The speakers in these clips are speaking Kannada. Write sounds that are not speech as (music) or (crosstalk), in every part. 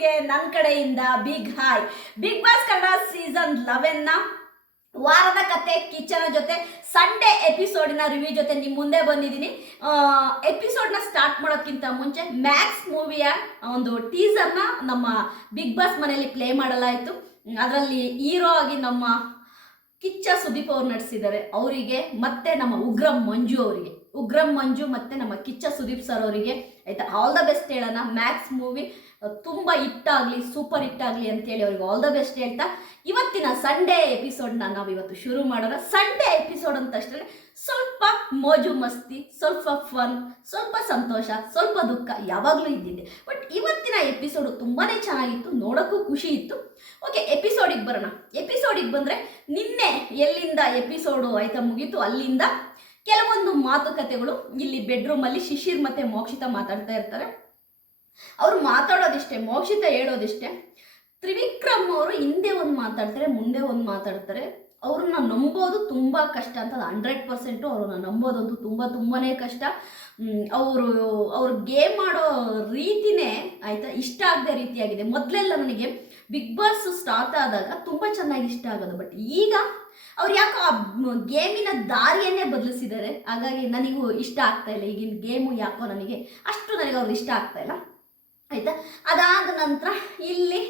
ಫ್ಯಾನ್ಸಿಗೆ ನನ್ನ ಕಡೆಯಿಂದ big hi big boss Kannada season ಲೆವೆನ್ನ ವಾರದ ಕತೆ ಕಿಚನ ಜೊತೆ ಸಂಡೇ ಎಪಿಸೋಡಿನ ರಿವ್ಯೂ ಜೊತೆ ನಿಮ್ಮ ಮುಂದೆ ಬಂದಿದ್ದೀನಿ. ಎಪಿಸೋಡ್ನ ಸ್ಟಾರ್ಟ್ ಮಾಡೋಕ್ಕಿಂತ ಮುಂಚೆ ಮ್ಯಾಕ್ಸ್ ಮೂವಿಯ ಒಂದು ಟೀಸರ್ನ ನಮ್ಮ ಬಿಗ್ ಬಾಸ್ ಮನೆಯಲ್ಲಿ ಪ್ಲೇ ಮಾಡಲಾಯಿತು. ಅದರಲ್ಲಿ ಹೀರೋ ಆಗಿ ನಮ್ಮ ಕಿಚ್ಚ ಸುದೀಪ್ ಅವ್ರು ನಡೆಸಿದ್ದಾರೆ. ಅವರಿಗೆ ಮತ್ತೆ ನಮ್ಮ ಉಗ್ರಂ ಮಂಜು ಅವರಿಗೆ. ಉಗ್ರಂ ಮಂಜು ಮತ್ತೆ ನಮ್ಮ ಕಿಚ್ಚ ಸುದೀಪ್ ಸರ್ ಅವರಿಗೆ. ಆಯ್ತಾ? ಆಲ್ ದ ಬೆಸ್ಟ್ ಹೇಳೋಣ. ಮ್ಯಾಕ್ಸ್ ಮೂವಿ ತುಂಬ ಹಿಟ್ಟಾಗಲಿ ಸೂಪರ್ ಹಿಟ್ಟಾಗಲಿ ಅಂತೇಳಿ ಅವ್ರಿಗೆ ಆಲ್ ದ ಬೆಸ್ಟ್ ಹೇಳ್ತಾ, ಇವತ್ತಿನ ಸಂಡೇ ಎಪಿಸೋಡ್ನ ನಾವು ಇವತ್ತು ಶುರು ಮಾಡೋಣ. ಸಂಡೇ ಎಪಿಸೋಡ್ ಅಂತ ಅಷ್ಟೇ ಸ್ವಲ್ಪ ಮೋಜು ಮಸ್ತಿ, ಸ್ವಲ್ಪ ಫನ್ ಸ್ವಲ್ಪ ಸಂತೋಷ, ಸ್ವಲ್ಪ ದುಃಖ ಯಾವಾಗಲೂ ಇದ್ದಿದೆ ಬಟ್ ಇವತ್ತಿನ ಎಪಿಸೋಡು ತುಂಬಾ ಚೆನ್ನಾಗಿತ್ತು, ನೋಡೋಕ್ಕೂ ಖುಷಿ ಇತ್ತು. ಓಕೆ ಎಪಿಸೋಡಿಗೆ ಬರೋಣ. ಎಪಿಸೋಡಿಗೆ ಬಂದರೆ ನಿನ್ನೆ ಎಲ್ಲಿಂದ ಎಪಿಸೋಡು ಆಯ್ತಾ ಮುಗೀತು, ಅಲ್ಲಿಂದ ಕೆಲವೊಂದು ಮಾತುಕತೆಗಳು ಇಲ್ಲಿ ಬೆಡ್ರೂಮಲ್ಲಿ ಶಿಶಿರ್ ಮತ್ತು ಮೋಕ್ಷಿತ ಮಾತಾಡ್ತಾ ಇರ್ತಾರೆ. ಅವ್ರು ಮಾತಾಡೋದಿಷ್ಟೇ, ಮೋಕ್ಷಿತ ಹೇಳೋದಿಷ್ಟೇ. ತ್ರಿವಿಕ್ರಮ್ ಅವರು ಹಿಂದೆ ಒಂದು ಮಾತಾಡ್ತಾರೆ, ಮುಂದೆ ಒಂದು ಮಾತಾಡ್ತಾರೆ. ಅವ್ರನ್ನ ನಂಬೋದು ತುಂಬ ಕಷ್ಟ ಅಂತ ಹಂಡ್ರೆಡ್ ಪರ್ಸೆಂಟು ಅವ್ರನ್ನ ನಂಬೋದಂತೂ ತುಂಬ ತುಂಬಾ ಕಷ್ಟ. ಅವರು, ಅವ್ರು ಗೇಮ್ ಆಡೋ ರೀತಿನೇ ಆಯಿತಾ, ಇಷ್ಟ ಆಗದೆ ರೀತಿಯಾಗಿದೆ. ಮೊದಲೆಲ್ಲ ನನಗೆ ಬಿಗ್ ಬಾಸ್ ಸ್ಟಾರ್ಟ್ ಆದಾಗ ತುಂಬ ಚೆನ್ನಾಗಿ ಇಷ್ಟ ಆಗೋದು. ಬಟ್ ಈಗ ಅವ್ರು ಯಾಕೋ ಆ ಗೇಮಿನ ದಾರಿಯನ್ನೇ ಬದಲಿಸಿದ್ದಾರೆ. ಹಾಗಾಗಿ ನನಗೂ ಇಷ್ಟ ಆಗ್ತಾ ಇಲ್ಲ, ಈಗಿನ ಗೇಮು ಯಾಕೋ ನನಗೆ ಅಷ್ಟು ನನಗೆ ಅವ್ರು ಇಷ್ಟ ಆಗ್ತಾ ಇಲ್ಲ. ಆಯಿತಾ? ಅದಾದ ನಂತರ ಇಲ್ಲಿ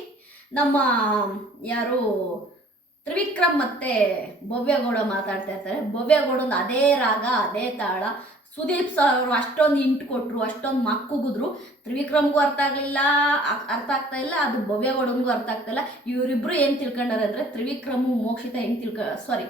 ನಮ್ಮ ಯಾರು ತ್ರಿವಿಕ್ರಮ್ ಮತ್ತು ಭವ್ಯಗೌಡ ಮಾತಾಡ್ತಾ ಇರ್ತಾರೆ. ಭವ್ಯಗೌಡನ ಅದೇ ರಾಗ, ಅದೇ ತಾಳ. ಸುದೀಪ್ ಸರ್ ಅವರು ಅಷ್ಟೊಂದು ಇಂಟು ಕೊಟ್ಟರು ಅಷ್ಟೊಂದು ಮಕ್ಕುಗಿದ್ರು. ತ್ರಿವಿಕ್ರಮ್ಗೂ ಅರ್ಥ ಆಗಲಿಲ್ಲ ಅರ್ಥ ಆಗ್ತಾ ಇಲ್ಲ, ಅದು ಭವ್ಯಗೌಡನಿಗೂ ಅರ್ಥ ಆಗ್ತಾ ಇಲ್ಲ. ಇವರಿಬ್ಬರು ಏನು ತಿಳ್ಕೊಂಡಾರೆ ಅಂದರೆ ತ್ರಿವಿಕ್ರಮು ಮೋಕ್ಷಿತ ಹೆಂಗೆ ತಿಳ್ಕ ಸಾರಿ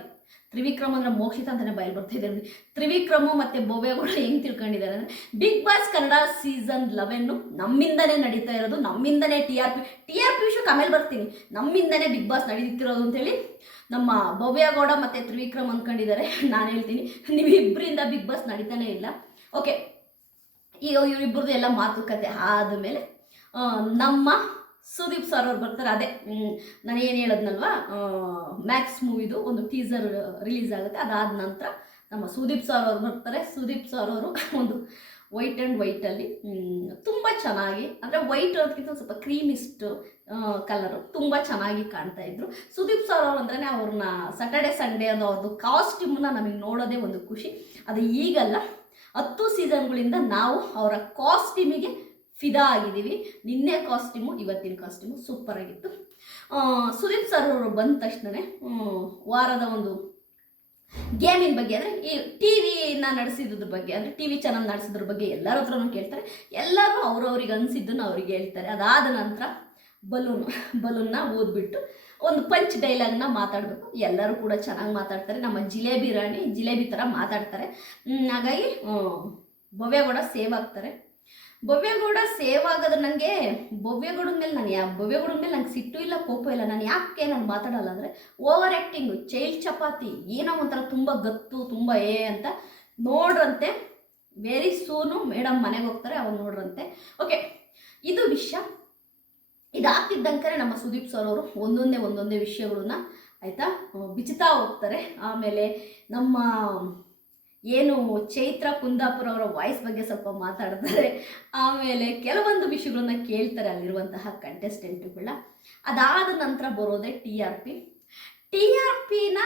ತ್ರಿವಿಕ್ರಮ್ ಅಂದ್ರೆ ಮೋಕ್ಷಿತ ಅಂತಾನೆ ಬಯಲು ಬರ್ತಾ ಇದ್ದಾರೆ. ತ್ರಿವಿಕ್ರಮು ಮತ್ತು ಭವ್ಯಗೌಡ ಹೆಂಗ್ ತಿಳ್ಕೊಂಡಿದ್ದಾರೆ ಅಂದ್ರೆ big boss Kannada season eleven ನಮ್ಮಿಂದನೇ ನಡೀತಾ ಇರೋದು, ನಮ್ಮಿಂದನೇ T R P T R P ವಿಷಯಕ್ಕೆ ಆಮೇಲೆ ಬರ್ತೀನಿ. ನಮ್ಮಿಂದನೇ ಬಿಗ್ ಬಾಸ್ ನಡೀತಿರೋದು ಅಂತೇಳಿ ನಮ್ಮ ಭವ್ಯಗೌಡ ಮತ್ತೆ ತ್ರಿವಿಕ್ರಮ್ ಅಂದ್ಕೊಂಡಿದ್ದಾರೆ ನಾನು ಹೇಳ್ತೀನಿ ನೀವಿಬ್ಬರಿಂದ ಬಿಗ್ ಬಾಸ್ ನಡೀತಾನೆ ಇಲ್ಲ. ಓಕೆ ಈಗ ಇವರಿಬ್ಬರದ್ದು ಎಲ್ಲ ಮಾತುಕತೆ ಆದಮೇಲೆ ನಮ್ಮ ಸುದೀಪ್ ಸರ್ ಅವ್ರು ಬರ್ತಾರೆ. ಅದೇ ನಾನು ಏನು ಹೇಳದ್ನಲ್ವಾ ಮ್ಯಾಕ್ಸ್ ಮೂವಿದು ಒಂದು ಟೀಸರ್ ರಿಲೀಸ್ ಆಗುತ್ತೆ. ಅದಾದ ನಂತರ ನಮ್ಮ ಸುದೀಪ್ ಸರ್ ಅವ್ರು ಬರ್ತಾರೆ. ಸುದೀಪ್ ಸರ್ ಅವರು ಒಂದು ವೈಟ್ ಆ್ಯಂಡ್ ವೈಟಲ್ಲಿ ತುಂಬ ಚೆನ್ನಾಗಿ, ಅಂದರೆ ವೈಟ್ ಅದಕ್ಕಿಂತ ಸ್ವಲ್ಪ ಕ್ರೀಮಿಸ್ಟ್ ಕಲರು ತುಂಬ ಚೆನ್ನಾಗಿ ಕಾಣ್ತಾ ಇದ್ರು. ಸುದೀಪ್ ಸರ್ ಅವರು ಅಂದ್ರೆ ಅವ್ರನ್ನ ಸ್ಯಾಟರ್ಡೆ ಸಂಡೇ ಅನ್ನೋ ಅವ್ರದ್ದು ಕಾಸ್ಟ್ಯೂಮ್ನ ನಮಗೆ ನೋಡೋದೇ ಒಂದು ಖುಷಿ. ಅದು ಈಗಲ್ಲ, ಹತ್ತು ಸೀಸನ್ಗಳಿಂದ ನಾವು ಅವರ ಕಾಸ್ಟ್ಯೂಮಿಗೆ ಫಿದಾ ಆಗಿದ್ದೀವಿ. ನಿನ್ನೆ ಕಾಸ್ಟ್ಯೂಮು ಇವತ್ತಿನ ಕಾಸ್ಟ್ಯೂಮು ಸೂಪರ್ ಆಗಿತ್ತು. ಸುದೀಪ್ ಸರ್ ಅವರು ಬಂದ ತಕ್ಷಣವೇ ವಾರದ ಒಂದು ಗೇಮಿನ ಬಗ್ಗೆ ಅಂದರೆ ಈ ಟಿ ವಿನ ನಡೆಸಿದ್ರ ಬಗ್ಗೆ ಅಂದರೆ ಟಿ ವಿ ಚಾನಲ್ ನಡೆಸಿದ್ರ ಬಗ್ಗೆ ಎಲ್ಲರ ಹತ್ರನೂ ಕೇಳ್ತಾರೆ. ಎಲ್ಲರೂ ಅವ್ರವ್ರಿಗೆ ಅನಿಸಿದ್ದನ್ನು ಅವ್ರಿಗೆ ಹೇಳ್ತಾರೆ. ಅದಾದ ನಂತರ ಬಲೂನ್ ಬಲೂನ್ನ ಓದ್ಬಿಟ್ಟು ಒಂದು ಪಂಚ್ ಡೈಲಾಗ್ನ ಮಾತಾಡಬೇಕು. ಎಲ್ಲರೂ ಕೂಡ ಚೆನ್ನಾಗಿ ಮಾತಾಡ್ತಾರೆ. ನಮ್ಮ ಜಿಲೇಬಿ ರಾಣಿ ಜಿಲೇಬಿ ಥರ ಮಾತಾಡ್ತಾರೆ. ಹಾಗಾಗಿ ಕೂಡ ಸೇವ್ ಆಗ್ತಾರೆ. ಭವ್ಯಗೌಡ ಸೇವ್ ಆಗೋದು ನನಗೆ ಭವ್ಯಗೌಡನ ಮೇಲೆ ನಾನು ಯಾ ಭವ್ಯಗೌಡನ ಮೇಲೆ ನಂಗೆ ಸಿಟ್ಟು ಇಲ್ಲ, ಕೋಪ ಇಲ್ಲ. ನಾನು ಯಾಕೆ ನಾನು ಮಾತಾಡಲ್ಲ ಅಂದರೆ ಓವರ್ ಆ್ಯಕ್ಟಿಂಗು ಚೈಲ್ಡ್ ಚಪಾತಿ ಏನೋ ಒಂಥರ ತುಂಬ ಗತ್ತು, ತುಂಬ ಏ ಅಂತ ನೋಡ್ರಂತೆ. ವೆರಿ ಸೂನು ಮೇಡಮ್ ಮನೆಗೆ ಹೋಗ್ತಾರೆ ಅವಾಗ ನೋಡ್ರಂತೆ. ಓಕೆ ಇದು ವಿಷಯ. ಇದಾಗ್ತಿದ್ದಂಕರೆ ನಮ್ಮ ಸುದೀಪ್ ಸರ್ ಅವರು ಒಂದೊಂದೇ ಒಂದೊಂದೇ ವಿಷಯಗಳನ್ನ, ಆಯಿತಾ ಬಿಚ್ಚುತ್ತಾ ಹೋಗ್ತಾರೆ. ಆಮೇಲೆ ನಮ್ಮ ಏನು ಚೈತ್ರ ಕುಂದಾಪುರ ಅವರ ವಾಯ್ಸ್ ಬಗ್ಗೆ ಸ್ವಲ್ಪ ಮಾತಾಡ್ತಾರೆ. ಆಮೇಲೆ ಕೆಲವೊಂದು ವಿಷಯಗಳನ್ನ ಕೇಳ್ತಾರೆ ಅಲ್ಲಿರುವಂತಹ ಕಂಟೆಸ್ಟೆಂಟುಗಳ ಅದಾದ ನಂತರ ಬರೋದೇ T R P T R ಪಿನ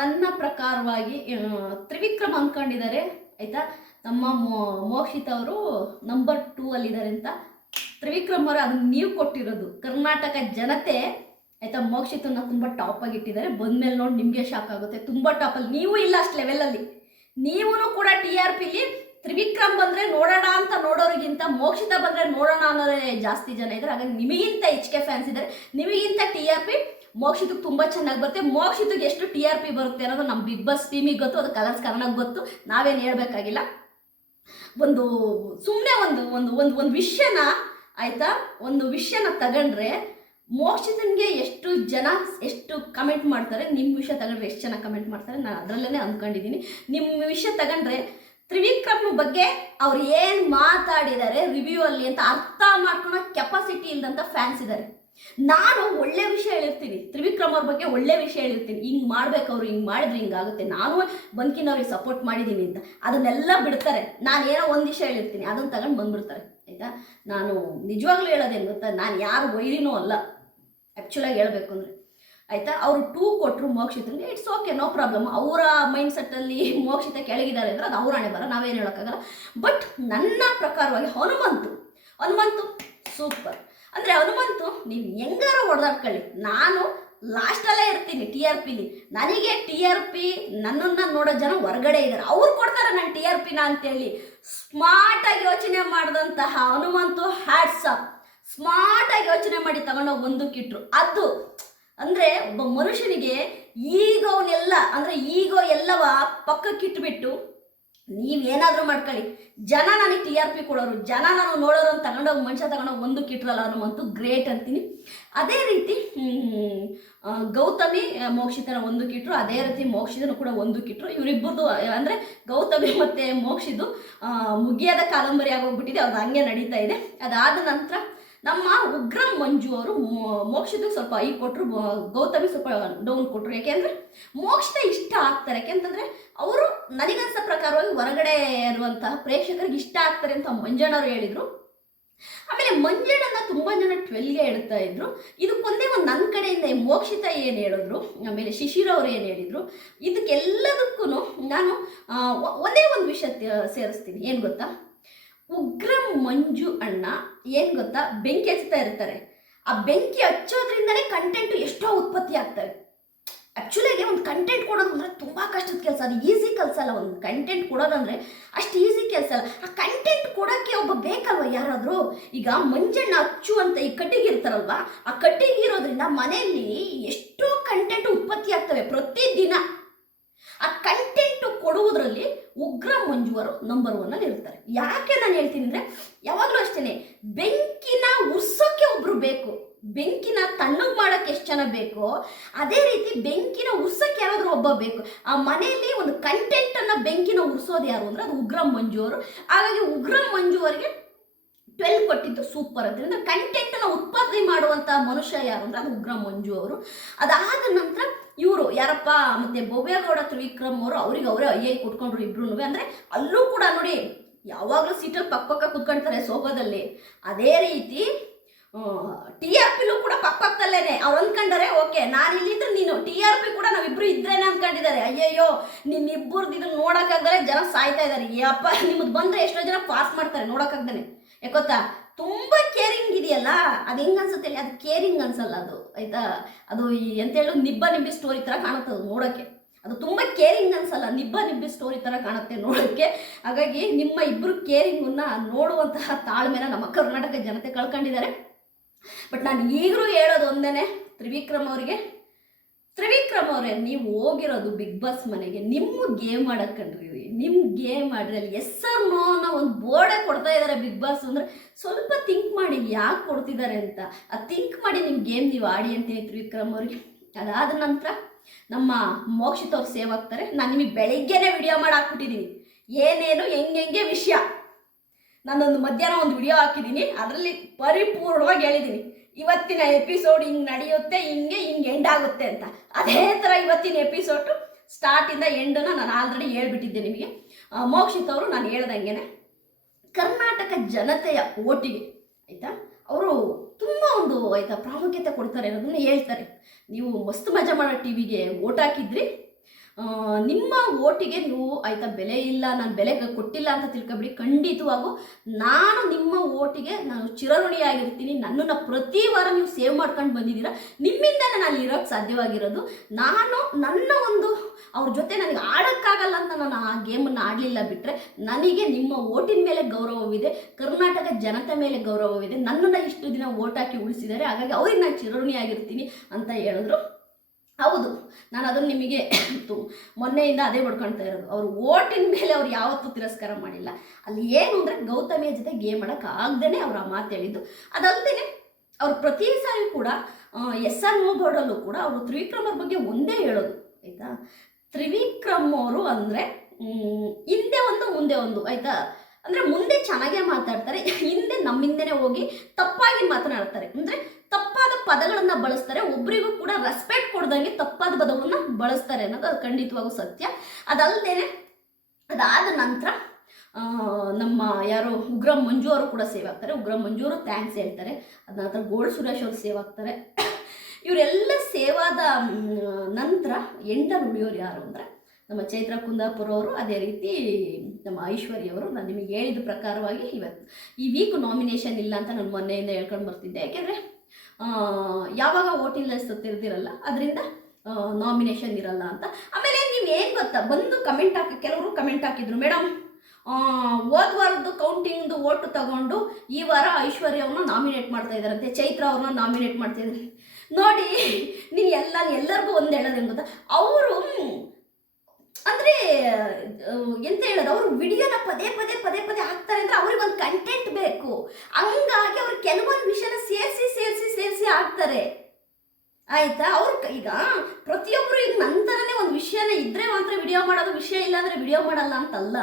ನನ್ನ ಪ್ರಕಾರವಾಗಿ ತ್ರಿವಿಕ್ರಮ್ ಅಂದ್ಕೊಂಡಿದ್ದಾರೆ ಆಯಿತಾ? ನಮ್ಮ ಮೋಕ್ಷಿತ್ ಅವರು ನಂಬರ್ ಟೂ ಅಲ್ಲಿದ್ದಾರೆ ಅಂತ. ತ್ರಿವಿಕ್ರಮ್ ಅವರು ಅದನ್ನ ನೀವು ಕೊಟ್ಟಿರೋದು. ಕರ್ನಾಟಕ ಜನತೆ, ಆಯಿತಾ, ಮೋಕ್ಷಿತನ್ನ ತುಂಬ ಟಾಪಾಗಿ ಇಟ್ಟಿದ್ದಾರೆ. ಬಂದ್ಮೇಲೆ ನೋಡಿ ನಿಮಗೆ ಶಾಕ್ ಆಗುತ್ತೆ. ತುಂಬ ಟಾಪಲ್ಲಿ ನೀವು ಇಲ್ಲ ಅಷ್ಟು ಲೆವೆಲಲ್ಲಿ ನೀವು ಕೂಡ ಟಿ ಆರ್ ಪಿಲಿ ತ್ರಿವಿಕ್ರಮ್ ಬಂದ್ರೆ ನೋಡೋಣ ಅಂತ ನೋಡೋರಿಗಿಂತ ಮೋಕ್ಷಿತ ಬಂದ್ರೆ ನೋಡೋಣ ಅನ್ನೋದೇ ಜಾಸ್ತಿ ಜನ ಇದ್ದಾರೆ. ಹಾಗಾಗಿ ನಿಮಗಿಂತ ಎಚ್ ಕೆ ಫ್ಯಾನ್ಸ್ ಇದ್ದಾರೆ. ನಿಮಗಿಂತ ಟಿ ಆರ್ ಪಿ ಮೋಕ್ಷಿತಕ್ಕೆ ತುಂಬ ಚೆನ್ನಾಗಿ ಬರುತ್ತೆ. ಮೋಕ್ಷಿತಕ್ಕೆ ಎಷ್ಟು ಟಿ ಆರ್ ಪಿ ಬರುತ್ತೆ ಅನ್ನೋದು ನಮ್ಮ ಬಿಗ್ ಬಾಸ್ ಟೀಮಿಗೆ ಗೊತ್ತು, ಅದು ಕಲರ್ಸ್ ಕನ್ನಡಕ್ಕೆ ಗೊತ್ತು. ನಾವೇನು ಹೇಳಬೇಕಾಗಿಲ್ಲ. ಒಂದು ಸುಮ್ಮನೆ ಒಂದು ಒಂದು ಒಂದು ಒಂದು ವಿಷಯನ, ಆಯಿತಾ? ಒಂದು ವಿಷಯನ ತಗೊಂಡ್ರೆ ಮೋಕ್ಷಿತನಿಗೆ ಎಷ್ಟು ಜನ, ಎಷ್ಟು ಕಮೆಂಟ್ ಮಾಡ್ತಾರೆ ನಿಮ್ಮ ವಿಷಯ ತಗೊಂಡ್ರೆ ಎಷ್ಟು ಜನ ಕಮೆಂಟ್ ಮಾಡ್ತಾರೆ, ನಾನು ಅದರಲ್ಲೇ ಅಂದ್ಕೊಂಡಿದ್ದೀನಿ ನಿಮ್ಮ ವಿಷಯ ತಗೊಂಡ್ರೆ ತ್ರಿವಿಕ್ರಮ್ ಬಗ್ಗೆ ಅವ್ರು ಏನು ಮಾತಾಡಿದ್ದಾರೆ ರಿವ್ಯೂ ಅಲ್ಲಿ ಅಂತ ಅರ್ಥ ಮಾಡ್ಕೊಳೋ ಕೆಪಾಸಿಟಿ ಇಲ್ದಂಥ ಫ್ಯಾನ್ಸ್ ಇದ್ದಾರೆ ನಾನು ಒಳ್ಳೆ ವಿಷಯ ಹೇಳಿರ್ತೀನಿ. ತ್ರಿವಿಕ್ರಮ್ ಅವ್ರ ಬಗ್ಗೆ ಒಳ್ಳೆ ವಿಷಯ ಹೇಳಿರ್ತೀನಿ. ಹಿಂಗೆ ಮಾಡ್ಬೇಕು ಅವ್ರು, ಹಿಂಗೆ ಮಾಡಿದ್ರೆ ಹಿಂಗಾಗುತ್ತೆ ನಾನು ಬಂದ್ಕಿನವ್ರಿಗೆ ಸಪೋರ್ಟ್ ಮಾಡಿದ್ದೀನಿ ಅಂತ. ಅದನ್ನೆಲ್ಲ ಬಿಡ್ತಾರೆ. ನಾನು ಏನೋ ಒಂದು ವಿಷಯ ಹೇಳಿರ್ತೀನಿ. ಅದನ್ನು ತಗೊಂಡು ಬಂದ್ಬಿಡ್ತಾರೆ. ಆಯಿತಾ? ನಾನು ನಿಜವಾಗ್ಲೂ ಹೇಳೋದೇನು ಗೊತ್ತಾ? ನಾನು ಯಾರು ವೈರಿನೂ ಅಲ್ಲ. ಆ್ಯಕ್ಚುಲಾಗಿ ಹೇಳಬೇಕು ಅಂದರೆ. ಆಯಿತಾ? ಅವರು ಟೂ ಕೊಟ್ಟರು ಮೋಕ್ಷಿತನಿಗೆ ಇಟ್ಸ್ ಓಕೆ ನೋ ಪ್ರಾಬ್ಲಮ್ ಅವರ ಮೈಂಡ್ ಸೆಟ್ಟಲ್ಲಿ ಮೋಕ್ಷಿತ ಕೆಳಗಿದ್ದಾರೆ ಅಂದರೆ ಅದು ಅವ್ರ ಹಣೆ ಬರ ನಾವೇನು ಹೇಳೋಕ್ಕಾಗಲ್ಲ. ಬಟ್ ನನ್ನ ಪ್ರಕಾರವಾಗಿ ಹನುಮಂತು ಹನುಮಂತು ಸೂಪರ್ ಅಂದರೆ ಹನುಮಂತು, ನೀವು ಹೆಂಗಾರ ಹೊಡೆದಾಡ್ಕೊಳ್ಳಿ ನಾನು ಲಾಸ್ಟಲ್ಲೇ ಇರ್ತೀನಿ ಟಿ ಆರ್ ಪಿಲಿ ನನಗೆ ಟಿ ಆರ್ ಪಿ ನನ್ನನ್ನು ನೋಡೋ ಜನ ಹೊರಗಡೆ ಇದ್ದಾರೆ ಅವ್ರು ಕೊಡ್ತಾರೆ ನಾನು ಟಿ ಆರ್ ಪಿನ ಅಂತೇಳಿ. ಸ್ಮಾರ್ಟಾಗಿ ಯೋಚನೆ ಮಾಡಿದಂತಹ ಹನುಮಂತು ಹ್ಯಾಟ್ಸ್ ಅಪ್ ಸ್ಮಾರ್ಟಾಗಿ ಯೋಚನೆ ಮಾಡಿ ತಗೊಂಡೋಗಿ ಒಂದಕ್ಕಿಟ್ರು ಅದು ಅಂದರೆ ಒಬ್ಬ ಮನುಷ್ಯನಿಗೆ ಈಗವನ್ನೆಲ್ಲ ಅಂದರೆ ಈಗೋ ಎಲ್ಲವ ಪಕ್ಕಕ್ಕಿಟ್ಬಿಟ್ಟು ನೀವೇನಾದರೂ ಮಾಡ್ಕೊಳ್ಳಿ. ಜನ ನನಗೆ ಟಿ ಆರ್ ಪಿ ಕೊಡೋರು, ಜನ ನಾನು ನೋಡೋರು ಅಂತ ತಗೊಂಡೋಗಿ ಮನುಷ್ಯ ತಗೊಂಡೋಗಿ ಒಂದು ಕಿಟ್ರಲ್ಲ ಅನ್ನುವಂತೂ ಗ್ರೇಟ್ ಅಂತೀನಿ. ಅದೇ ರೀತಿ ಗೌತಮಿ ಮೋಕ್ಷಿತನ ಒಂದು ಕಿಟ್ರು ಅದೇ ರೀತಿ ಮೋಕ್ಷಿತನು ಕೂಡ ಒಂದು ಕಿಟ್ರು ಇವರಿಬ್ಬರದು ಅಂದರೆ ಗೌತಮಿ ಮತ್ತು ಮೋಕ್ಷಿದು ಮುಗಿಯದ ಕಾದಂಬರಿ ಆಗೋಗ್ಬಿಟ್ಟಿದೆ ಅದು ಹಂಗೆ ನಡೀತಾ ಇದೆ. ಅದಾದ ನಂತರ ನಮ್ಮ ಉಗ್ರಂ ಮಂಜು ಅವರು ಮೋಕ್ಷದ ಸ್ವಲ್ಪ ಐ ಕೊಟ್ಟರು ಗೌತಮಿ ಸ್ವಲ್ಪ ಡೌನ್ ಕೊಟ್ಟರು ಯಾಕೆಂದರೆ ಮೋಕ್ಷದ ಇಷ್ಟ ಆಗ್ತಾರೆ. ಯಾಕೆಂತಂದರೆ ಅವರು ನನಗನ್ಸ ಪ್ರಕಾರವಾಗಿ ಹೊರಗಡೆ ಇರುವಂತಹ ಪ್ರೇಕ್ಷಕರಿಗೆ ಇಷ್ಟ ಆಗ್ತಾರೆ ಅಂತ ಮಂಜಣ್ಣವರು ಹೇಳಿದರು. ಆಮೇಲೆ ಮಂಜಣ್ಣನ ತುಂಬ ಜನ ಟ್ವೆಲ್ಗೆ ಹೇಳ್ತಾ ಇದ್ರು. ಇದಕ್ಕೊಂದೇ ಒಂದು ನನ್ನ ಕಡೆಯಿಂದ ಮೋಕ್ಷಿತ ಏನು ಹೇಳಿದ್ರು, ಆಮೇಲೆ ಶಿಶಿರ ಅವ್ರು ಏನು ಹೇಳಿದರು ಇದಕ್ಕೆಲ್ಲದಕ್ಕೂ ನಾನು ಒಂದೇ ಒಂದು ವಿಷಯ ಸೇರಿಸ್ತೀನಿ. ಏನು ಗೊತ್ತಾ? ಉಗ್ರಂ ಮಂಜು ಅಣ್ಣ ಏನು ಗೊತ್ತಾ? ಬೆಂಕಿ ಹಚ್ತಾ ಇರ್ತಾರೆ. ಆ ಬೆಂಕಿ ಹಚ್ಚೋದ್ರಿಂದನೇ ಕಂಟೆಂಟ್ ಎಷ್ಟೋ ಉತ್ಪತ್ತಿ ಆಗ್ತವೆ. ಆ್ಯಕ್ಚುಲಾಗಿ ಒಂದು ಕಂಟೆಂಟ್ ಕೊಡೋದು ಅಂದರೆ ತುಂಬ ಕಷ್ಟದ ಕೆಲಸ. ಅದು ಈಸಿ ಕೆಲಸ ಅಲ್ಲ, ಒಂದು ಕಂಟೆಂಟ್ ಕೊಡೋದಂದ್ರೆ ಅಷ್ಟು ಈಸಿ ಕೆಲಸ ಅಲ್ಲ. ಆ ಕಂಟೆಂಟ್ ಕೊಡೋಕ್ಕೆ ಒಬ್ಬ ಬೇಕಲ್ವ ಯಾರಾದರೂ? ಈಗ ಮಂಜಣ್ಣ ಅಚ್ಚು ಅಂತ ಈ ಕಟ್ಟಿಗೆ ಇರ್ತಾರಲ್ವಾ? ಆ ಕಟ್ಟಿಗೆ ಇರೋದ್ರಿಂದ ಮನೆಯಲ್ಲಿ ಎಷ್ಟೋ ಕಂಟೆಂಟ್ ಉತ್ಪತ್ತಿ ಆಗ್ತವೆ ಪ್ರತಿದಿನ. ಆ ಕಂಟೆಂಟ್ ಕೊಡುವುದರಲ್ಲಿ ಉಗ್ರ ಮಂಜುವರು ನಂಬರ್ ಒನ್ ಅಲ್ಲಿ ಇರ್ತಾರೆ. ಯಾಕೆ ನಾನು ಹೇಳ್ತೀನಿ ಅಂದ್ರೆ, ಯಾವಾಗಲೂ ಅಷ್ಟೇನೆ, ಬೆಂಕಿನ ಉರ್ಸೋಕೆ ಒಬ್ರು ಬೇಕು. ಬೆಂಕಿನ ತಣ್ಣಗೆ ಮಾಡಕ್ಕೆ ಎಷ್ಟು ಜನ ಬೇಕೋ, ಅದೇ ರೀತಿ ಬೆಂಕಿನ ಉರ್ಸಕ್ಕೆ ಯಾರಾದರೂ ಒಬ್ಬ ಬೇಕು. ಆ ಮನೆಯಲ್ಲಿ ಒಂದು ಕಂಟೆಂಟ್ ಅನ್ನ ಬೆಂಕಿನ ಉರ್ಸೋದು ಯಾರು ಅಂದ್ರೆ, ಅದು ಉಗ್ರ ಮಂಜು ಅವರು ಹಾಗಾಗಿ ಉಗ್ರ ಮಂಜು ಅವರಿಗೆ ಟ್ವೆಲ್ ಕೊಟ್ಟಿದ್ದು ಸೂಪರ್ ಅದರಿಂದ ಕಂಟೆಂಟನ್ನು ಉತ್ಪಾದನೆ ಮಾಡುವಂಥ ಮನುಷ್ಯ ಯಾರು ಅಂದ್ರೆ, ಅದು ಉಗ್ರ ಮಂಜು ಅವರು ಅದಾದ ನಂತರ ಇವರು ಯಾರಪ್ಪ ಮತ್ತೆ ಭವ್ಯಗೌಡ ತ್ರಿವಿಕ್ರಮ್ ಅವರು, ಅವ್ರಿಗೆ ಅವರೇ ಐ ಐ ಕೊಟ್ಕೊಂಡ್ರು ಇಬ್ರು ಅಂದ್ರೆ ಅಲ್ಲೂ ಕೂಡ ನೋಡಿ ಯಾವಾಗಲೂ ಸೀಟಲ್ಲಿ ಪಕ್ಕ ಪಕ್ಕ ಕುತ್ಕೊಳ್ತಾರೆ ಸೋಫಾದಲ್ಲಿ. ಅದೇ ರೀತಿ ಟಿ ಆರ್ ಪಿಲೂ ಕೂಡ ಪಕ್ಕ ಪಕ್ಕದಲ್ಲೇನೆ. ಅವ್ರು ಅಂದ್ಕೊಂಡಾರೆ ಓಕೆ ನಾನು ಇಲ್ಲಿದ್ರೆ ನೀನು ಟಿ ಆರ್ ಪಿ ಕೂಡ ನಾವಿಬ್ರು ಇದ್ರೇನೆ ಅಂದ್ಕೊಂಡಿದ್ದಾರೆ ಅಯ್ಯಯ್ಯೋ ನಿನ್ನಿಬ್ಬರದ್ದು ಇದನ್ನ ನೋಡೋಕ್ಕಾಗ್ದಾರೆ ಜನ ಸಾಯ್ತಾ ಇದ್ದಾರೆ ಯಪ್ಪ ನಿಮ್ಮದು ಬಂದರೆ ಎಷ್ಟೋ ಜನ ಪಾಸ್ ಮಾಡ್ತಾರೆ ನೋಡೋಕ್ಕಾಗ್ದೇನೆ ಯಾಕೊತ್ತಾ ತುಂಬ ಕೇರಿಂಗ್ ಇದೆಯಲ್ಲ? ಅದು ಹೆಂಗ್ ಅನ್ಸುತ್ತೆ? ಅದು ಕೇರಿಂಗ್ ಅನ್ಸಲ್ಲ ಅದು, ಆಯ್ತಾ? ಅದು ಎಂತ ಹೇಳು ನಿಬ್ಬ ನಿಬ್ಬಿ ಸ್ಟೋರಿ ಥರ ಕಾಣುತ್ತೆ ಅದು ನೋಡೋಕ್ಕೆ. ಅದು ತುಂಬ ಕೇರಿಂಗ್ ಅನ್ಸಲ್ಲ, ನಿಬ್ಬ ನಿಬ್ಬಿ ಸ್ಟೋರಿ ಥರ ಕಾಣುತ್ತೆ ನೋಡೋಕ್ಕೆ. ಹಾಗಾಗಿ ನಿಮ್ಮ ಇಬ್ಬರು ಕೇರಿಂಗನ್ನ ನೋಡುವಂತಹ ತಾಳ್ಮೆನ ನಮ್ಮ ಕರ್ನಾಟಕ ಜನತೆ ಕಳ್ಕೊಂಡಿದ್ದಾರೆ. ಬಟ್ ನಾನು ಈಗಲೂ ಹೇಳೋದು ಒಂದೇನೆ, ತ್ರಿವಿಕ್ರಮ್ ಅವರಿಗೆ ತ್ರಿವಿಕ್ರಮ್ ಅವರೇ, ನೀವು ಹೋಗಿರೋದು ಬಿಗ್ ಬಾಸ್ ಮನೆಗೆ, ನಿಮ್ಮ ಗೇಮ್ ಆಡಕ್ ಕಂಡ್ರಿ ನಿಮ್ಮ ಗೇಮ್ ಆಡ್ರಿ ಅಲ್ಲಿ ಎಸ್ ಆರ್ ನೋ ಅನ್ನೋ ಒಂದು ಬೋರ್ಡೇ ಕೊಡ್ತಾ ಇದ್ದಾರೆ ಬಿಗ್ ಬಾಸ್ ಅಂದರೆ ಸ್ವಲ್ಪ ಥಿಂಕ್ ಮಾಡಿ ಯಾಕೆ ಕೊಡ್ತಿದ್ದಾರೆ ಅಂತ. ಆ ಥಿಂಕ್ ಮಾಡಿ ನಿಮ್ಮ ಗೇಮ್ ನೀವು ಆಡಿ ಅಂತೀನಿ ತ್ರಿವಿಕ್ರಮ್ ಅವ್ರಿಗೆ. ಅದಾದ ನಂತರ ನಮ್ಮ ಮೋಕ್ಷಿತ್ ಅವ್ರು ಸೇವ್ ಆಗ್ತಾರೆ. ನಾನು ನಿಮಗೆ ಬೆಳಿಗ್ಗೆನೆ ವಿಡಿಯೋ ಮಾಡಿ ಹಾಕ್ಬಿಟ್ಟಿದ್ದೀನಿ ಏನೇನು ಹೆಂಗೆ ವಿಷಯ. ನಾನೊಂದು ಮಧ್ಯಾಹ್ನ ಒಂದು ವಿಡಿಯೋ ಹಾಕಿದ್ದೀನಿ ಅದರಲ್ಲಿ ಪರಿಪೂರ್ಣವಾಗಿ ಹೇಳಿದ್ದೀನಿ ಇವತ್ತಿನ ಎಪಿಸೋಡ್ ಹಿಂಗೆ ನಡೆಯುತ್ತೆ, ಹಿಂಗೆ ಹಿಂಗೆ ಎಂಡ್ ಆಗುತ್ತೆ ಅಂತ. ಅದೇ ಥರ ಇವತ್ತಿನ ಎಪಿಸೋಡು ಸ್ಟಾರ್ಟಿಂದ ಎಂಡನ್ನು ನಾನು ಆಲ್ರೆಡಿ ಹೇಳ್ಬಿಟ್ಟಿದ್ದೆ ನಿಮಗೆ. ಮೋಕ್ಷಿತ್ ಅವರು ನಾನು ಹೇಳ್ದಂಗೆ ಕರ್ನಾಟಕ ಜನತೆಯ ಓಟಿಗೆ, ಆಯಿತಾ? ಅವರು ತುಂಬ ಒಂದು, ಆಯಿತಾ, ಪ್ರಾಮುಖ್ಯತೆ ಕೊಡ್ತಾರೆ ಅನ್ನೋದನ್ನು ಹೇಳ್ತಾರೆ. ನೀವು ಮಸ್ತ್ ಮಜಾ ಮಾಡೋ ಟಿ ವಿಗೆ ಓಟ್ ಹಾಕಿದ್ರಿ. ನಿಮ್ಮ ಓಟಿಗೆ ನೀವು ಆಯಿತಾ ಬೆಲೆ ಇಲ್ಲ, ನಾನು ಬೆಲೆ ಕೊಟ್ಟಿಲ್ಲ ಅಂತ ತಿಳ್ಕೊಬಿಡಿ. ಖಂಡಿತವಾಗೂ ನಾನು ನಿಮ್ಮ ಓಟಿಗೆ ನಾನು ಚಿರಋಣಿಯಾಗಿರ್ತೀನಿ. ನನ್ನನ್ನು ಪ್ರತಿ ವಾರ ನೀವು ಸೇವ್ ಮಾಡ್ಕೊಂಡು ಬಂದಿದ್ದೀರಾ. ನಿಮ್ಮಿಂದ ನಾನು ಇರೋಕ್ಕೆ ಸಾಧ್ಯವಾಗಿರೋದು. ನಾನು ನನ್ನ ಒಂದು ಅವ್ರ ಜೊತೆ ನನಗೆ ಆಡೋಕ್ಕಾಗಲ್ಲ ಅಂತ ನಾನು ಆ ಗೇಮನ್ನು ಆಡಲಿಲ್ಲ ಬಿಟ್ಟರೆ ನನಗೆ ನಿಮ್ಮ ಓಟಿನ ಮೇಲೆ ಗೌರವವಿದೆ. ಕರ್ನಾಟಕ ಜನತೆ ಮೇಲೆ ಗೌರವವಿದೆ. ನನ್ನನ್ನು ಇಷ್ಟು ದಿನ ಓಟ್ ಹಾಕಿ ಉಳಿಸಿದ್ದಾರೆ. ಹಾಗಾಗಿ ಅವ್ರಿಗೆ ನಾನು ಚಿರಋಣಿಯಾಗಿರ್ತೀನಿ ಅಂತ ಹೇಳಿದ್ರು. ಹೌದು. ನಾನು ಅದನ್ನು ನಿಮಗೆ ಮೊನ್ನೆಯಿಂದ ಅದೇ ಹೊಡ್ಕೊಳ್ತಾ ಇರೋದು. ಅವರು ಓಟಿನ ಮೇಲೆ ಅವ್ರು ಯಾವತ್ತೂ ತಿರಸ್ಕಾರ ಮಾಡಿಲ್ಲ. ಅಲ್ಲಿ ಏನು ಅಂದರೆ ಗೌತಮಿಯ ಜೊತೆ ಗೇಮ್ ಮಾಡೋಕೆ ಆಗದೇ ಅವರು ಆ ಮಾತು ಹೇಳಿದ್ದು. ಅದಲ್ಲದೆ ಅವ್ರು ಪ್ರತಿ ಸಾರಿ ಕೂಡ ಎಸ್ ಆರ್ ನೋ ಬೋರ್ಡಲ್ಲೂ ಕೂಡ ಅವರು ತ್ರಿವಿಕ್ರಮರ ಬಗ್ಗೆ ಒಂದೇ ಹೇಳೋದು. ಆಯಿತಾ? ತ್ರಿವಿಕ್ರಮ್ ಅವರು ಅಂದರೆ ಹಿಂದೆ ಒಂದು, ಮುಂದೆ ಒಂದು. ಆಯಿತಾ? ಅಂದರೆ ಮುಂದೆ ಚೆನ್ನಾಗೇ ಮಾತಾಡ್ತಾರೆ. ಹಿಂದೆ ನಮ್ಮಿಂದನೇ ಹೋಗಿ ತಪ್ಪಾಗಿ ಮಾತನಾಡ್ತಾರೆ. ಅಂದರೆ ತಪ್ಪಾದ ಪದಗಳನ್ನು ಬಳಸ್ತಾರೆ ಒಬ್ಬರಿಗೂ ಕೂಡ ರೆಸ್ಪೆಕ್ಟ್ ಕೊಡ್ದಂಗೆ ತಪ್ಪಾದ ಪದಗಳನ್ನ ಬಳಸ್ತಾರೆ ಅನ್ನೋದು ಅದು ಖಂಡಿತವಾಗೂ ಸತ್ಯ. ಅದಲ್ಲದೆ ಅದಾದ ನಂತರ ನಮ್ಮ ಯಾರು ಉಗ್ರ ಮಂಜು ಅವರು ಕೂಡ ಸೇವ್ ಆಗ್ತಾರೆ. ಉಗ್ರ ಮಂಜು ಅವರು ಥ್ಯಾಂಕ್ಸ್ ಹೇಳ್ತಾರೆ. ಅದ ನಂತರ ಗೋಲ್ಡ್ ಸುರೇಶ್ ಅವರು ಸೇವ್ ಆಗ್ತಾರೆ. ಇವರೆಲ್ಲ ಸೇವಾದ ನಂತರ ಎಂಟರ್ ಉಳಿಯೋರು ಯಾರು ಅಂದರೆ ನಮ್ಮ ಚೈತ್ರ ಕುಂದಾಪುರ ಅವರು, ಅದೇ ರೀತಿ ನಮ್ಮ ಐಶ್ವರ್ಯ ಅವರು. ನಾನು ನಿಮಗೆ ಹೇಳಿದ ಪ್ರಕಾರವಾಗಿ ಇವತ್ತು ಈ ವೀಕ್ ನಾಮಿನೇಷನ್ ಇಲ್ಲ ಅಂತ ನಾನು ಮೊನ್ನೆಯಿಂದ ಹೇಳ್ಕೊಂಡು ಬರ್ತಿದ್ದೆ. ಯಾಕೆಂದರೆ ಯಾವಾಗ ಓಟಿಲ್ ಲಿಸ್ಟ್ ತಿರ್ದಿರಲ್ಲ ಅದರಿಂದ ನಾಮಿನೇಷನ್ ಇರಲ್ಲ ಅಂತ. ಆಮೇಲೆ ನೀವು ಏನು ಗೊತ್ತಾ? ಬಂದು ಕಮೆಂಟ್ ಹಾಕಿ, ಕೆಲವರು ಕಮೆಂಟ್ ಹಾಕಿದ್ರು ಮೇಡಮ್ ಹೋದ ವಾರದ್ದು ಕೌಂಟಿಂಗ್ದು ಓಟು ತಗೊಂಡು, ಈ ವಾರ ಐಶ್ವರ್ಯವ್ರನ್ನ ನಾಮಿನೇಟ್ ಮಾಡ್ತಾ ಇದ್ದಾರಂತೆ ಚೈತ್ರ ಅವ್ರನ್ನ ನಾಮಿನೇಟ್ ಮಾಡ್ತಾ ಇದ್ದಾರೆ ನೋಡಿ, ನೀನು ಎಲ್ಲ ಎಲ್ಲರಿಗೂ ಒಂದು ಹೇಳೋದೇನು ಗೊತ್ತಾ? ಅವರು ಅಂದರೆ ಎಂತ ಹೇಳೋದು? ಅವರು ವಿಡಿಯೋನ ಪದೇ ಪದೇ ಪದೇ ಪದೇ ಹಾಕ್ತಾರೆ ಅಂದರೆ ಅವ್ರಿಗೆ ಒಂದು ಕಂಟೆಂಟ್ ಬೇಕು. ಹಂಗಾಗಿ ಅವ್ರು ಕೆಲವೊಂದು ವಿಷಯನ ಸೇರಿಸಿ ಸೇರಿಸಿ ಸೇರಿಸಿ ಹಾಕ್ತಾರೆ. ಆಯ್ತಾ? ಅವ್ರು ಈಗ ಪ್ರತಿಯೊಬ್ಬರು ಈಗ ನಂತರನೇ ಒಂದು ವಿಷಯನ ಇದ್ರೆ ಮಾತ್ರ ವಿಡಿಯೋ ಮಾಡೋದು ವಿಷಯ ಇಲ್ಲ ಅಂದ್ರೆ ವಿಡಿಯೋ ಮಾಡಲ್ಲ ಅಂತಲ್ಲ.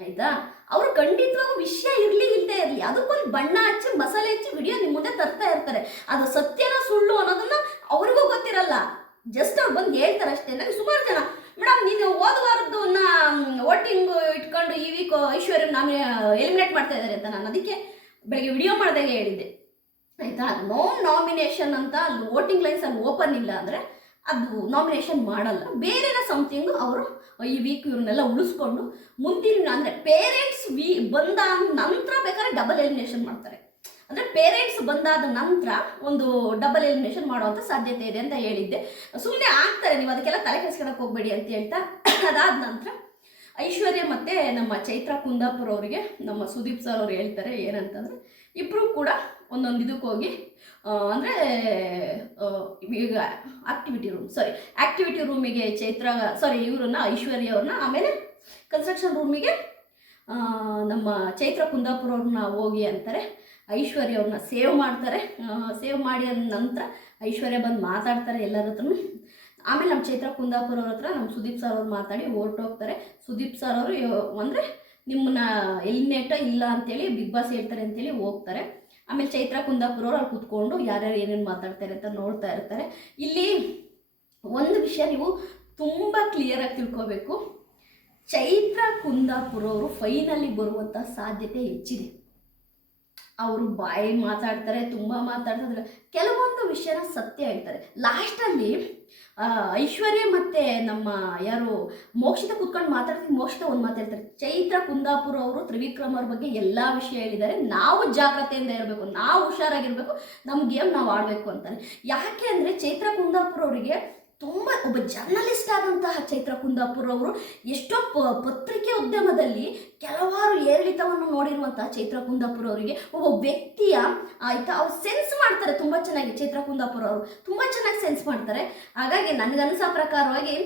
ಆಯ್ತಾ? ಅವರು ಖಂಡಿತವಾಗೂ ವಿಷಯ ಇರಲಿ ಇಲ್ಲದೆ ಇರಲಿ. ಅದಕ್ಕೊಂದು ಬಣ್ಣ ಹಚ್ಚಿ, ಮಸಾಲೆ ಹಚ್ಚಿ ವಿಡಿಯೋ ನಿಮ್ಮ ಮುಂದೆ ತರ್ತಾ ಇರ್ತಾರೆ. ಅದು ಸತ್ಯನ ಸುಳ್ಳು ಅನ್ನೋದನ್ನ ಅವ್ರಿಗೂ ಗೊತ್ತಿರಲ್ಲ. ಜಸ್ಟ್ ಅವ್ರು ಬಂದು ಹೇಳ್ತಾರೆ ಅಷ್ಟೇ. ನನಗೆ ಸುಮಾರು ಜನ ನೀನು ಹೋದ ವಾರದ್ದನ್ನ ವೋಟಿಂಗ್ ಇಟ್ಕೊಂಡು ಈ ವೀಕ್ ಐಶ್ವರ್ಯ ನಾನು ಎಲಿಮಿನೇಟ್ ಮಾಡ್ತಾ ಇದ್ದಾರೆ ಅಂತ ನಾನು ಅದಕ್ಕೆ ಬೆಳಗ್ಗೆ ವಿಡಿಯೋ ಮಾಡಿದಾಗ ಹೇಳಿದ್ದೆ. ಆಯ್ತಾ? ನೋ ನಾಮಿನೇಷನ್ ಅಂತ ಅಲ್ಲಿ ವೋಟಿಂಗ್ ಲೈನ್ಸ್ ಅಲ್ಲಿ ಓಪನ್ ಇಲ್ಲ ಅಂದರೆ ಅದು ನಾಮಿನೇಷನ್ ಮಾಡಲ್ಲ. ಬೇರೆನ ಸಮಥಿಂಗ್ ಅವರು, ಈ ವೀಕ್ ಇವ್ರನ್ನೆಲ್ಲ ಉಳಿಸ್ಕೊಂಡು ಮುಂದಿನ ಅಂದರೆ ಪೇರೆಂಟ್ಸ್ ವಿ ಬಂದ ನಂತರ ಬೇಕಾದ್ರೆ ಡಬಲ್ ಎಲಿಮಿನೇಷನ್ ಮಾಡ್ತಾರೆ. ಅಂದರೆ ಪೇರೆಂಟ್ಸ್ ಬಂದಾದ ನಂತರ ಒಂದು ಡಬಲ್ ಎಲಿಮಿನೇಷನ್ ಮಾಡುವಂಥ ಸಾಧ್ಯತೆ ಇದೆ ಅಂತ ಹೇಳಿದ್ದೆ. ಸುಮ್ಮನೆ ಆಗ್ತಾರೆ, ನೀವು ಅದಕ್ಕೆಲ್ಲ ತಲೆ ಕೆಡಿಸ್ಕೊಳಕ್ಕೆ ಹೋಗಬೇಡಿ ಅಂತ ಹೇಳ್ತಾ (coughs) ಅದಾದ ನಂತರ ಐಶ್ವರ್ಯ ಮತ್ತು ನಮ್ಮ ಚೈತ್ರ ಕುಂದಾಪುರ ಅವರಿಗೆ, ನಮ್ಮ ಸುದೀಪ್ ಸರ್ ಅವ್ರು ಹೇಳ್ತಾರೆ ಏನಂತಂದರೆ ಇಬ್ಬರು ಕೂಡ ಒಂದೊಂದು ಇದಕ್ಕೆ ಹೋಗಿ ಅಂದರೆ ಈಗ ಆಕ್ಟಿವಿಟಿ ರೂಮ್ ಸಾರಿ ಆಕ್ಟಿವಿಟಿ ರೂಮಿಗೆ ಚೈತ್ರ ಸಾರಿ ಇವ್ರನ್ನ, ಐಶ್ವರ್ಯ ಅವ್ರನ್ನ, ಆಮೇಲೆ ಕನ್ಸ್ಟ್ರಕ್ಷನ್ ರೂಮಿಗೆ ನಮ್ಮ ಚೈತ್ರ ಕುಂದಾಪುರ ಅವ್ರನ್ನ ಹೋಗಿ ಅಂತಾರೆ. ಐಶ್ವರ್ಯ ಅವ್ರನ್ನ ಸೇವ್ ಮಾಡ್ತಾರೆ ಸೇವ್ ಮಾಡಿ ಅಂದ ನಂತರ ಐಶ್ವರ್ಯ ಬಂದು ಮಾತಾಡ್ತಾರೆ ಎಲ್ಲರ ಹತ್ರನೂ. ಆಮೇಲೆ ನಮ್ಮ ಚೈತ್ರ ಕುಂದಾಪುರ ಅವ್ರ ಹತ್ರ ನಮ್ಮ ಸುದೀಪ್ ಸರ್ ಅವ್ರು ಮಾತಾಡಿ ಹೋಗ್ತಾರೆ. ಸುದೀಪ್ ಸರ್ ಅವರು ಅಂದರೆ ನಿಮ್ಮನ್ನ ಎಲಿಮಿನೇಟ ಇಲ್ಲ ಅಂತೇಳಿ ಬಿಗ್ ಬಾಸ್ ಹೇಳ್ತಾರೆ ಅಂತೇಳಿ ಹೋಗ್ತಾರೆ. ಆಮೇಲೆ ಚೈತ್ರ ಕುಂದಾಪುರ ಅವ್ರು ಅಲ್ಲಿ ಕೂತ್ಕೊಂಡು ಯಾರ್ಯಾರು ಏನೇನು ಮಾತಾಡ್ತಾರೆ ಅಂತ ನೋಡ್ತಾ ಇರ್ತಾರೆ. ಇಲ್ಲಿ ಒಂದು ವಿಷಯ ನೀವು ತುಂಬ ಕ್ಲಿಯರಾಗಿ ತಿಳ್ಕೋಬೇಕು. ಚೈತ್ರ ಕುಂದಾಪುರ ಅವರು ಫೈನಲಿ ಬರುವಂಥ ಸಾಧ್ಯತೆ ಹೆಚ್ಚಿದೆ. ಅವರು ಬಾಯಿ ಮಾತಾಡ್ತಾರೆ, ತುಂಬ ಮಾತಾಡ್ತಾರೆ. ಕೆಲವೊಂದು ವಿಷಯನ ಸತ್ಯ ಹೇಳ್ತಾರೆ. ಲಾಸ್ಟಲ್ಲಿ ಐಶ್ವರ್ಯ ಮತ್ತು ನಮ್ಮ ಯಾರು, ಮೋಕ್ಷಿತ ಕುತ್ಕೊಂಡು ಮಾತಾಡ್ತೀವಿ ಮೋಕ್ಷಿತ ಒಂದು ಮಾತಾಡ್ತಾರೆ ಚೈತ್ರ ಕುಂದಾಪುರ ಅವರು ತ್ರಿವಿಕ್ರಮ್ ಅವ್ರ ಬಗ್ಗೆ ಎಲ್ಲ ವಿಷಯ ಹೇಳಿದ್ದಾರೆ. ನಾವು ಜಾಗ್ರತೆಯಿಂದ ಇರಬೇಕು, ನಾವು ಹುಷಾರಾಗಿರಬೇಕು ನಮ್ಮ ಗೇಮ್ ನಾವು ಆಡಬೇಕು ಅಂತಾರೆ. ಯಾಕೆ ಅಂದರೆ ಚೈತ್ರ ಕುಂದಾಪುರ ಅವರಿಗೆ ತುಂಬ ಒಬ್ಬ ಜರ್ನಲಿಸ್ಟ್ ಆದಂತಹ ಚೈತ್ರ ಕುಂದಾಪುರ ಅವರು ಎಷ್ಟೋ ಪ, ಪತ್ರಿಕೆ ಉದ್ಯಮದಲ್ಲಿ ಕೆಲವಾರು ಏರಿಳಿತವನ್ನು ನೋಡಿರುವಂತಹ ಚೈತ್ರ ಕುಂದಾಪುರ ಅವರಿಗೆ ಒಬ್ಬ ವ್ಯಕ್ತಿಯ ಆಯ್ತಾ ಅವ್ರು ಸೆನ್ಸ್ ಮಾಡ್ತಾರೆ ತುಂಬ ಚೆನ್ನಾಗಿ ಚೈತ್ರ ಕುಂದಾಪುರ ಅವರು. ತುಂಬ ಚೆನ್ನಾಗಿ ಸೆನ್ಸ್ ಮಾಡ್ತಾರೆ. ಹಾಗಾಗಿ ನನಗನ್ಸೋ ಪ್ರಕಾರವಾಗಿ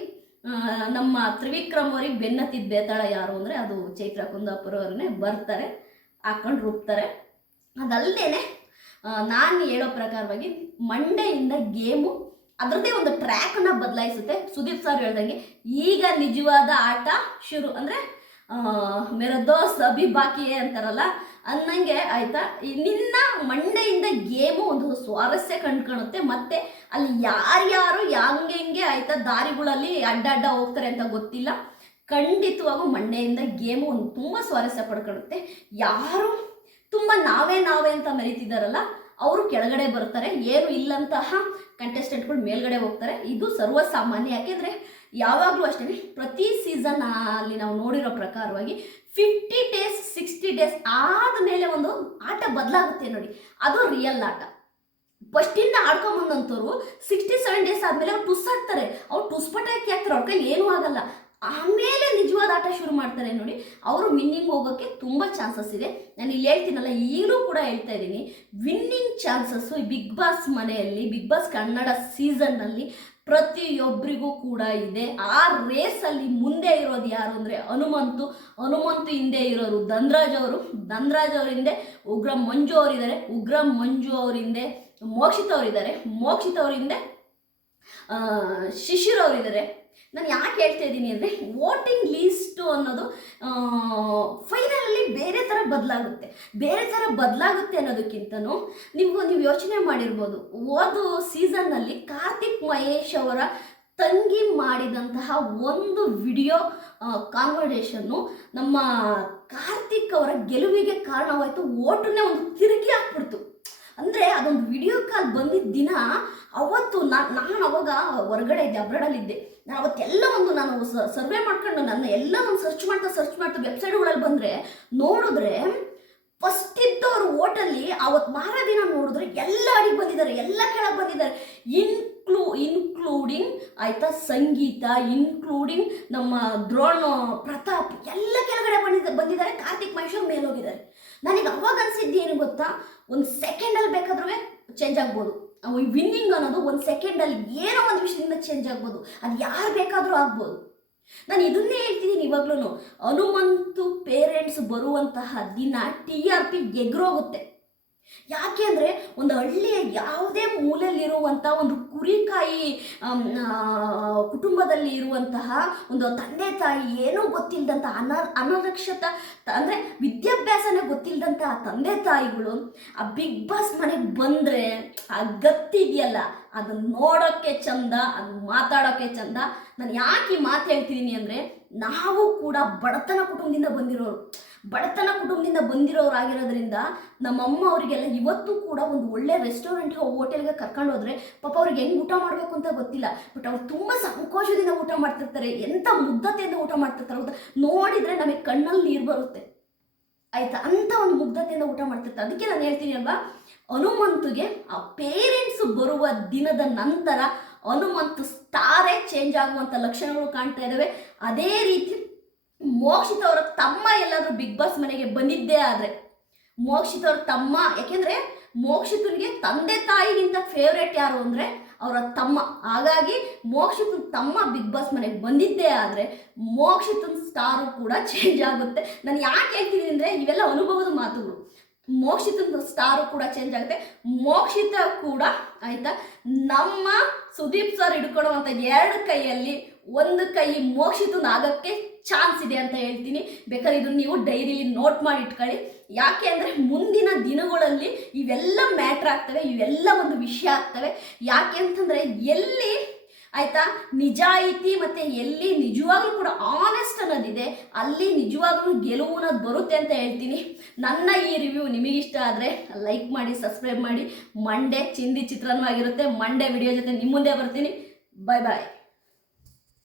ನಮ್ಮ ತ್ರಿವಿಕ್ರಮ್ ಅವರಿಗೆ ಬೆನ್ನತ್ತಿದ್ದ ಬೇತಾಳ ಯಾರು ಅಂದರೆ ಅದು ಚೈತ್ರ ಕುಂದಾಪುರ ಅವ್ರನ್ನೇ ಬರ್ತಾರೆ, ಹಾಕೊಂಡು ರುಬ್ತಾರೆ. ಅದಲ್ಲದೆ ನಾನು ಹೇಳೋ ಪ್ರಕಾರವಾಗಿ ಮಂಡೆಯಿಂದ ಗೇಮು ಅದರದ್ದೇ ಒಂದು ಟ್ರ್ಯಾಕನ್ನು ಬದಲಾಯಿಸುತ್ತೆ. ಸುದೀಪ್ ಸರ್ ಹೇಳ್ದಂಗೆ, ಈಗ ನಿಜವಾದ ಆಟ ಶುರು, ಅಂದರೆ ಮೇರ ದೋಸ್ ಅಭಿ ಬಾಕಿಯೇ ಅಂತಾರಲ್ಲ. ಅನ್ನಂಗೆ ಆಯ್ತಾ? ನಿನ್ನ ಮಂಡೆಯಿಂದ ಗೇಮು ಒಂದು ಸ್ವಾರಸ್ಯ ಕಂಡ್ಕೊಳುತ್ತೆ ಮತ್ತೆ ಅಲ್ಲಿ ಯಾರ್ಯಾರು ಹೆಂಗೆ ಹೆಂಗೆ ಆಯ್ತಾ? ದಾರಿಗಳಲ್ಲಿ ಅಡ್ಡ ಅಡ್ಡ ಹೋಗ್ತಾರೆ ಅಂತ ಗೊತ್ತಿಲ್ಲ. ಖಂಡಿತವಾಗೂ ಮಂಡೆಯಿಂದ ಗೇಮು ಒಂದು ತುಂಬ ಸ್ವಾರಸ್ಯ ಪಡ್ಕೊಳ್ಳುತ್ತೆ. ಯಾರು? ತುಂಬ ನಾವೇ ನಾವೇ ಅಂತ ಮೆರೀತಿದ್ದಾರಲ್ಲ. ಅವರು ಕೆಳಗಡೆ ಬರ್ತಾರೆ, ಏನು ಇಲ್ಲಂತಹ ಕಂಟೆಸ್ಟೆಂಟ್ಗಳು ಮೇಲ್ಗಡೆ ಹೋಗ್ತಾರೆ. ಇದು ಸರ್ವಸಾಮಾನ್ಯ. ಯಾಕೆಂದರೆ ಯಾವಾಗಲೂ ಅಷ್ಟೇ ಪ್ರತಿ ಸೀಸನ್ ಅಲ್ಲಿ ನಾವು ನೋಡಿರೋ ಪ್ರಕಾರವಾಗಿ ಫಿಫ್ಟಿ ಡೇಸ್ ಸಿಕ್ಸ್ಟಿ ಡೇಸ್ ಆದಮೇಲೆ ಒಂದು ಆಟ ಬದಲಾಗುತ್ತೆ ನೋಡಿ. ಅದು ರಿಯಲ್ ಆಟ. ಫಸ್ಟಿಂದ ಆಡ್ಕೊಂಬಂದಂಥವ್ರು ಸಿಕ್ಸ್ಟಿ ಸೆವೆನ್ ಡೇಸ್ ಆದಮೇಲೆ ಅವ್ರು ಟುಸ್ ಹಾಕ್ತಾರೆ ಅವ್ರು ಟುಸ್ ಹಾಕಿ ಹಾಕ್ತಾರೆ, ಅವ್ರ ಕೈಲಿ ಏನೂ ಆಗಲ್ಲ. ಆಮೇಲೆ ನಿಜವಾದ ಆಟ ಶುರು ಮಾಡ್ತಾರೆ ನೋಡಿ. ಅವರು ವಿನ್ನಿಂಗ್ ಹೋಗೋಕ್ಕೆ ತುಂಬ ಚಾನ್ಸಸ್ ಇದೆ. ನಾನು ಇಲ್ಲಿ ಹೇಳ್ತೀನಲ್ಲ, ಈಗಲೂ ಕೂಡ ಹೇಳ್ತಾ ಇದ್ದೀನಿ. ವಿನ್ನಿಂಗ್ ಚಾನ್ಸಸ್ಸು ಬಿಗ್ ಬಾಸ್ ಮನೆಯಲ್ಲಿ ಬಿಗ್ ಬಾಸ್ ಕನ್ನಡ ಸೀಸನ್ನಲ್ಲಿ ಪ್ರತಿಯೊಬ್ಬರಿಗೂ ಕೂಡ ಇದೆ. ಆ ರೇಸಲ್ಲಿ ಮುಂದೆ ಇರೋದು ಯಾರು ಅಂದರೆ ಹನುಮಂತು. ಹನುಮಂತು ಹಿಂದೆ ಇರೋರು ಧನ್ರಾಜ್ ಅವರು. ಧನ್ರಾಜ್ ಅವ್ರ ಹಿಂದೆ ಉಗ್ರ ಮಂಜು ಅವರಿದ್ದಾರೆ ಉಗ್ರ ಮಂಜು ಅವ್ರ ಹಿಂದೆ ಮೋಕ್ಷಿತ್ ಅವರಿದ್ದಾರೆ ಮೋಕ್ಷಿತ ಅವ್ರ ಹಿಂದೆ ಶಿಶಿರ್ ಅವರಿದ್ದಾರೆ ನಾನು ಯಾಕೆ ಹೇಳ್ತಾ ಇದ್ದೀನಿ ಅಂದರೆ ವೋಟಿಂಗ್ ಲೀಸ್ಟು ಅನ್ನೋದು ಫೈನಲಲ್ಲಿ ಬೇರೆ ಥರ ಬದಲಾಗುತ್ತೆ. ಬೇರೆ ಥರ ಬದಲಾಗುತ್ತೆ ಅನ್ನೋದಕ್ಕಿಂತನೂ ನಿಮಗೂ ನೀವು ಯೋಚನೆ ಮಾಡಿರ್ಬೋದು. ಓದು ಸೀಸನ್ನಲ್ಲಿ ಕಾರ್ತಿಕ್ ಮಹೇಶ್ ಅವರ ತಂಗಿ ಮಾಡಿದಂತಹ ಒಂದು ವಿಡಿಯೋ ಕಾನ್ವರ್ಸೇಷನ್ನು ನಮ್ಮ ಕಾರ್ತಿಕ್ ಅವರ ಗೆಲುವಿಗೆ ಕಾರಣವಾಯಿತು. ಓಟನ್ನೇ ಒಂದು ತಿರುಗಿ ಹಾಕ್ಬಿಡ್ತು. ಅಂದರೆ ಅದೊಂದು ವಿಡಿಯೋ ಕಾಲ್ ಬಂದಿದ್ದ ದಿನ ಅವತ್ತು ನಾನು ನಾನು ಅವಾಗ ಹೊರಗಡೆ ಇದ್ದೆ ಅಬ್ರಾಡಲ್ಲಿದ್ದೆ ಅವತ್ತೆಲ್ಲ ಒಂದು ನಾನು ಸರ್ವೆ ಮಾಡ್ಕೊಂಡು ನನ್ನ ಎಲ್ಲ ಒಂದು ಸರ್ಚ್ ಮಾಡ್ತಾ ಸರ್ಚ್ ಮಾಡ್ತಾ ವೆಬ್ಸೈಟ್ಗಳಲ್ಲಿ ಬಂದರೆ ನೋಡಿದ್ರೆ ಫಸ್ಟ್ ಇದ್ದವ್ರ ಓಟಲ್ಲಿ ಅವತ್ತು ಮಾರ ದಿನ ನೋಡಿದ್ರೆ ಎಲ್ಲ ಅಡಿಗೆ ಬಂದಿದ್ದಾರೆ, ಎಲ್ಲ ಕೆಳಗೆ ಬಂದಿದ್ದಾರೆ. ಇನ್ಕ್ಲೂ ಇನ್ಕ್ಲೂಡಿಂಗ್ ಆಯ್ತಾ ಸಂಗೀತ ಇನ್ಕ್ಲೂಡಿಂಗ್ ನಮ್ಮ ದ್ರೋಣ ಪ್ರತಾಪ್ ಎಲ್ಲ ಕೆಳಗಡೆ ಬಂದಿದ್ದ ಬಂದಿದ್ದಾರೆ. ಕಾರ್ತಿಕ್ ಮಹೇಶ್ವರ್ ಮೇಲೋಗಿದ್ದಾರೆ ನನಗೆ ಅವಾಗ ಅನ್ಸಿದ್ದು ಏನು ಗೊತ್ತಾ? ಒಂದು ಸೆಕೆಂಡಲ್ಲಿ ಬೇಕಾದ್ರೂ ಚೇಂಜ್ ಆಗ್ಬೋದು. ವಿನ್ನಿಂಗ್ ಅನ್ನೋದು ಒಂದು ಸೆಕೆಂಡಲ್ಲಿ ಏನೋ ಒಂದು ವಿಷಯದಿಂದ ಚೇಂಜ್ ಆಗ್ಬೋದು. ಅದು ಯಾರು ಬೇಕಾದರೂ ಆಗ್ಬೋದು. ನಾನು ಇದನ್ನೇ ಹೇಳ್ತಿದ್ದೀನಿ ಇವಾಗ್ಲೂ ಹನುಮಂತು ಪೇರೆಂಟ್ಸ್ ಬರುವಂತಹ ದಿನ ಟಿ ಆರ್ ಪಿ ಎಗ್ರೋಗುತ್ತೆ. ಯಾಕೆ ಅಂದರೆ ಒಂದು ಹಳ್ಳಿಯ ಯಾವುದೇ ಮೂಲೆಯಲ್ಲಿರುವಂಥ ಒಂದು ಕುರಿಕಾಯಿ ಕುಟುಂಬದಲ್ಲಿ ಇರುವಂತಹ ಒಂದು ತಂದೆ ತಾಯಿ ಏನೂ ಗೊತ್ತಿಲ್ಲದಂಥ ಅನ ಅನರಕ್ಷತ ಅಂದರೆ ವಿದ್ಯಾಭ್ಯಾಸನೇ ಗೊತ್ತಿಲ್ಲದಂಥ ತಂದೆ ತಾಯಿಗಳು ಆ ಬಿಗ್ ಬಾಸ್ ಮನೆಗೆ ಬಂದರೆ ಆ ಗತ್ತಿದೆಯಲ್ಲ. ಅದನ್ನ ನೋಡೋಕ್ಕೆ ಚಂದ ಅದು ಮಾತಾಡೋಕ್ಕೆ ಚಂದ. ನಾನು ಯಾಕೆ ಈ ಮಾತು ಹೇಳ್ತಿದ್ದೀನಿ ಅಂದರೆ, ನಾವು ಕೂಡ ಬಡತನ ಕುಟುಂಬದಿಂದ ಬಂದಿರೋರು. ಬಡತನ ಕುಟುಂಬದಿಂದ ಬಂದಿರೋರಾಗಿರೋದ್ರಿಂದ ನಮ್ಮಮ್ಮ ಅವರಿಗೆಲ್ಲ ಇವತ್ತು ಕೂಡ ಒಂದು ಒಳ್ಳೆ ರೆಸ್ಟೋರೆಂಟ್ಗೆ ಹೋಟೆಲ್ಗೆ ಕರ್ಕೊಂಡು ಹೋದ್ರೆ ಪಾಪ ಅವ್ರಿಗೆ ಹೆಂಗೆ ಊಟ ಮಾಡಬೇಕು ಅಂತ ಗೊತ್ತಿಲ್ಲ. ಬಟ್ ಅವ್ರು ತುಂಬ ಸಂಕೋಚದಿಂದ ಊಟ ಮಾಡ್ತಿರ್ತಾರೆ. ಎಂಥ ಮುಗ್ಧತೆಯಿಂದ ಊಟ ಮಾಡ್ತಿರ್ತಾರೆ ಅಂತ ನೋಡಿದರೆ ನಮಗೆ ಕಣ್ಣಲ್ಲಿ ನೀರು ಬರುತ್ತೆ. ಆಯ್ತಾ? ಅಂತ ಒಂದು ಮುಗ್ಧತೆಯಿಂದ ಊಟ ಮಾಡ್ತಿರ್ತಾರೆ. ಅದಕ್ಕೆ ನಾನು ಹೇಳ್ತೀನಿ ಅಲ್ವಾ? ಹನುಮಂತುಗೆ ಆ ಪೇರೆಂಟ್ಸ್ ಬರುವ ದಿನದ ನಂತರ ಹನುಮಂತು ಸ್ಟಾರೇ ಚೇಂಜ್ ಆಗುವಂಥ ಲಕ್ಷಣಗಳು ಕಾಣ್ತಾ ಇದ್ದಾವೆ ಅದೇ ರೀತಿ ಮೋಕ್ಷಿತ ಅವರ ತಮ್ಮ ಎಲ್ಲಾದರೂ ಬಿಗ್ ಬಾಸ್ ಮನೆಗೆ ಬಂದಿದ್ದೇ ಆದರೆ ಮೋಕ್ಷಿತ ಅವ್ರ ತಮ್ಮ, ಯಾಕೆಂದರೆ ಮೋಕ್ಷಿತನಿಗೆ ತಂದೆ ತಾಯಿಗಿಂತ ಫೇವ್ರೇಟ್ ಯಾರು ಅಂದರೆ ಅವರ ತಮ್ಮ. ಹಾಗಾಗಿ ಮೋಕ್ಷಿತನ ತಮ್ಮ ಬಿಗ್ ಬಾಸ್ ಮನೆಗೆ ಬಂದಿದ್ದೇ ಆದರೆ ಮೋಕ್ಷಿತನ ಸ್ಟಾರು ಕೂಡ ಚೇಂಜ್ ಆಗುತ್ತೆ. ನಾನು ಯಾಕೆ ಹೇಳ್ತೀನಿ ಅಂದರೆ ಇವೆಲ್ಲ ಅನುಭವದ ಮಾತುಗಳು. ಮೋಕ್ಷಿತನ ಸ್ಟಾರು ಕೂಡ ಚೇಂಜ್ ಆಗುತ್ತೆ. ಮೋಕ್ಷಿತ ಕೂಡ ಆಯ್ತಾ? ನಮ್ಮ ಸುದೀಪ್ ಸರ್ ಹಿಡ್ಕೊಳ್ಳುವಂಥ ಎರಡು ಕೈಯಲ್ಲಿ ಒಂದು ಕೈ ಮೋಕ್ಷಿತನ ಆಗಕ್ಕೆ ಚಾನ್ಸ್ ಇದೆ ಅಂತ ಹೇಳ್ತೀನಿ. ಬೇಕಾದ್ರೆ ಇದನ್ನ ನೀವು ಡೈರಿಲಿ ನೋಟ್ ಮಾಡಿ ಇಟ್ಕೊಳ್ಳಿ. ಯಾಕೆ ಅಂದರೆ ಮುಂದಿನ ದಿನಗಳಲ್ಲಿ ಇವೆಲ್ಲ ಮ್ಯಾಟ್ರ್ ಆಗ್ತವೆ, ಇವೆಲ್ಲ ಒಂದು ವಿಷಯ ಆಗ್ತವೆ. ಯಾಕೆ ಅಂತಂದರೆ ಎಲ್ಲಿ ಆಯ್ತಾ? ನಿಜಾಯಿತಿ ಮತ್ತು ಎಲ್ಲಿ ನಿಜವಾಗ್ಲೂ ಕೂಡ ಆನೆಸ್ಟ್ ಅನ್ನೋದಿದೆ. ಅಲ್ಲಿ ನಿಜವಾಗ್ಲೂ ಗೆಲುವು ಅನ್ನೋದು ಬರುತ್ತೆ ಅಂತ ಹೇಳ್ತೀನಿ. ನನ್ನ ಈ ರಿವ್ಯೂ ನಿಮಗಿಷ್ಟ ಆದರೆ ಲೈಕ್ ಮಾಡಿ ಸಬ್ಸ್ಕ್ರೈಬ್ ಮಾಡಿ. ಮಂಡೇ ಚಿಂದಿ ಚಿತ್ರಾನ್ನವಾಗಿರುತ್ತೆ. ಮಂಡೇ ವಿಡಿಯೋ ಜೊತೆ ನಿಮ್ಮ ಮುಂದೆ ಬರ್ತೀನಿ. ಬಾಯ್ ಬಾಯ್